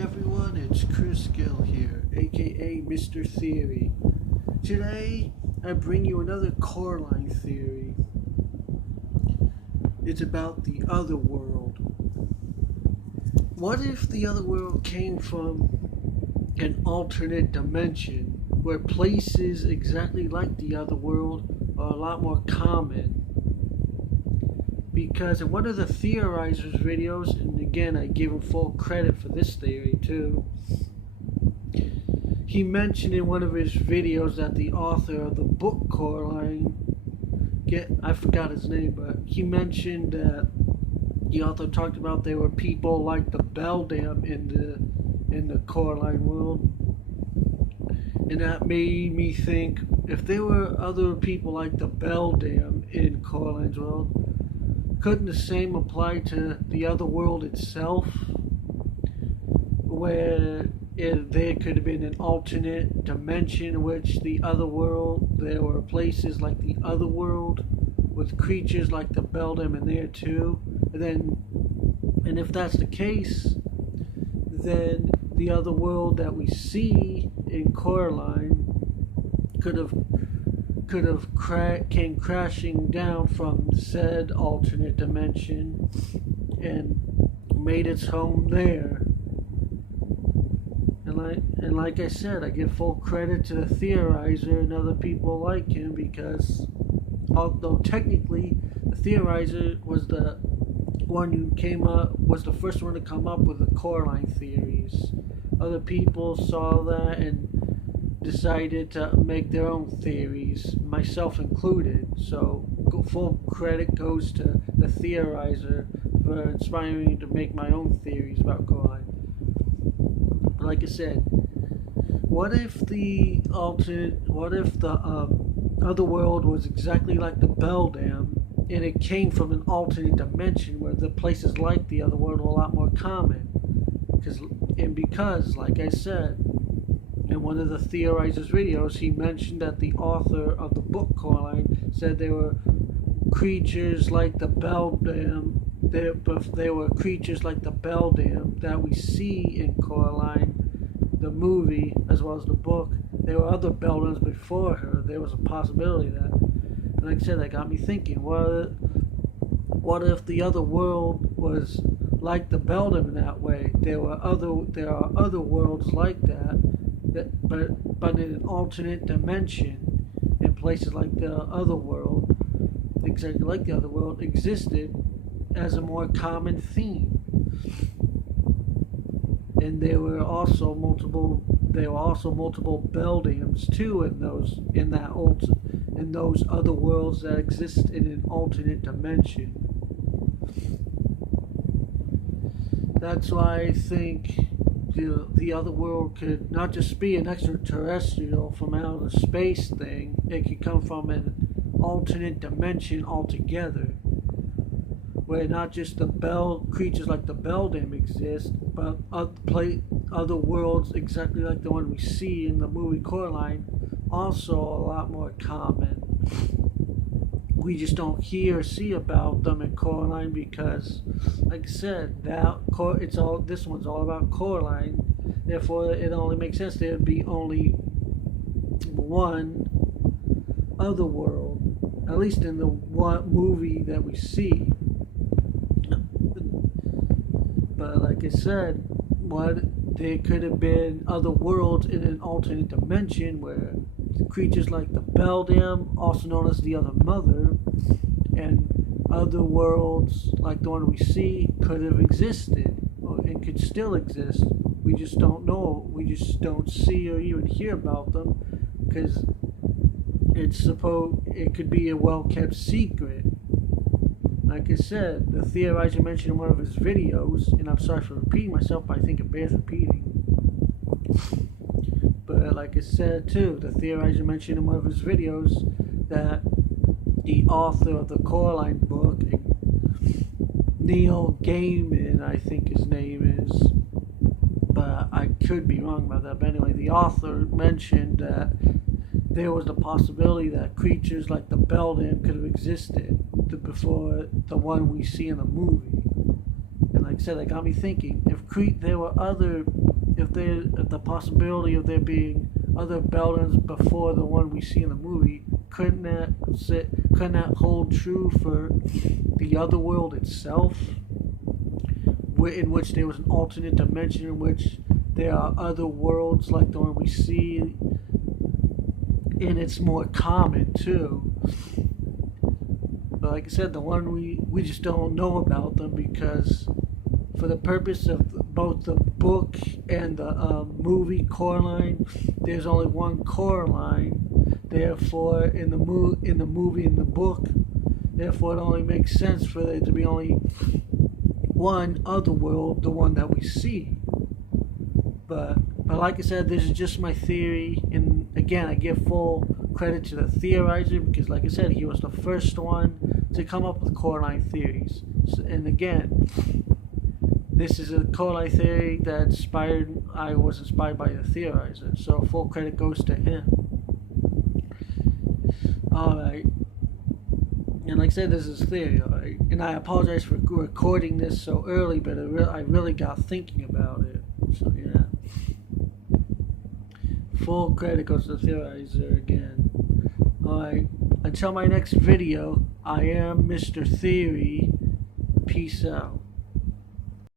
Everyone, it's Chris Gill here, aka Mr. Theory. Today, I bring you another Coraline theory. It's about the other world. What if the other world came from an alternate dimension where places exactly like the other world are a lot more common? Because in one of the theorizers videos, and again I give him full credit for this theory too, he mentioned in one of his videos that the author of the book Coraline, I forgot his name, but he mentioned that the author talked about there were people like the Beldam in the Coraline world, and that made me think, if there were other people like the Beldam in Coraline's world, couldn't the same apply to the other world itself, where there could have been an alternate dimension in which the other world, there were places like the other world with creatures like the Beldam in there too, and if that's the case, then the other world that we see in Coraline came crashing down from said alternate dimension and made its home there. And like I said, I give full credit to the theorizer and other people like him, because although technically the theorizer was the one who was the first one to come up with the Coraline theories. Other people saw that and decided to make their own theories, myself included. So full credit goes to the theorizer for inspiring me to make my own theories about Coraline. But like I said, what if the other world was exactly like the Beldam, and it came from an alternate dimension where the places like the other world were a lot more common? Because, like I said, in one of the theorizers videos, he mentioned that the author of the book Coraline said there were creatures like the Beldam. There were creatures like the Beldam that we see in Coraline, the movie, as well as the book. There were other Beldams before her. There was a possibility of that. And like I said, that got me thinking, what if the other world was like the Beldam in that way? There are other worlds like that, but in an alternate dimension, in places like the other world, exactly like the other world, existed as a more common theme. And there were also multiple Beldams too in those other worlds that exist in an alternate dimension. That's why I think the other world could not just be an extraterrestrial from outer space thing. It could come from an alternate dimension altogether, where not just creatures like the Beldam exist, but other worlds exactly like the one we see in the movie Coraline, also a lot more common. We just don't hear or see about them in Coraline because, like I said, this one's all about Coraline. Therefore, it only makes sense there would be only one other world, at least in the one movie that we see. But like I said, there could have been other worlds in an alternate dimension where creatures like the Beldam, also known as the Other Mother, and other worlds like the one we see could have existed, and could still exist. We just don't know. We just don't see or even hear about them because it could be a well-kept secret. Like I said, the theorizer mentioned in one of his videos, and I'm sorry for repeating myself, but I think it bears repeating. But like I said too, the theorizer mentioned in one of his videos that the author of the Coraline book, Neil Gaiman, I think his name is, but I could be wrong about that. But anyway, the author mentioned that there was the possibility that creatures like the Beldam could have existed before the one we see in the movie. And like like I said, that got me thinking. If the possibility of there being other Beldams before the one we see in the movie, couldn't that hold true for the other world itself, in which there was an alternate dimension in which there are other worlds like the one we see, and it's more common too. But like I said, the one we just don't know about them, because for the purpose of both the book and the movie Coraline, there's only one Coraline. Therefore, in the movie and the book, therefore it only makes sense for there to be only one other world, the one that we see. But like I said, this is just my theory, and again, I give full credit to the theorizer, because like I said, he was the first one to come up with Coraline theories. And again, this is a Coraline theory that I was inspired by the theorizer, so full credit goes to him. Alright, and like I said, this is theory, alright, and I apologize for recording this so early, but I really got thinking about it, so yeah. Full credit goes to the theorizer again. Alright, until my next video, I am Mr. Theory. Peace out.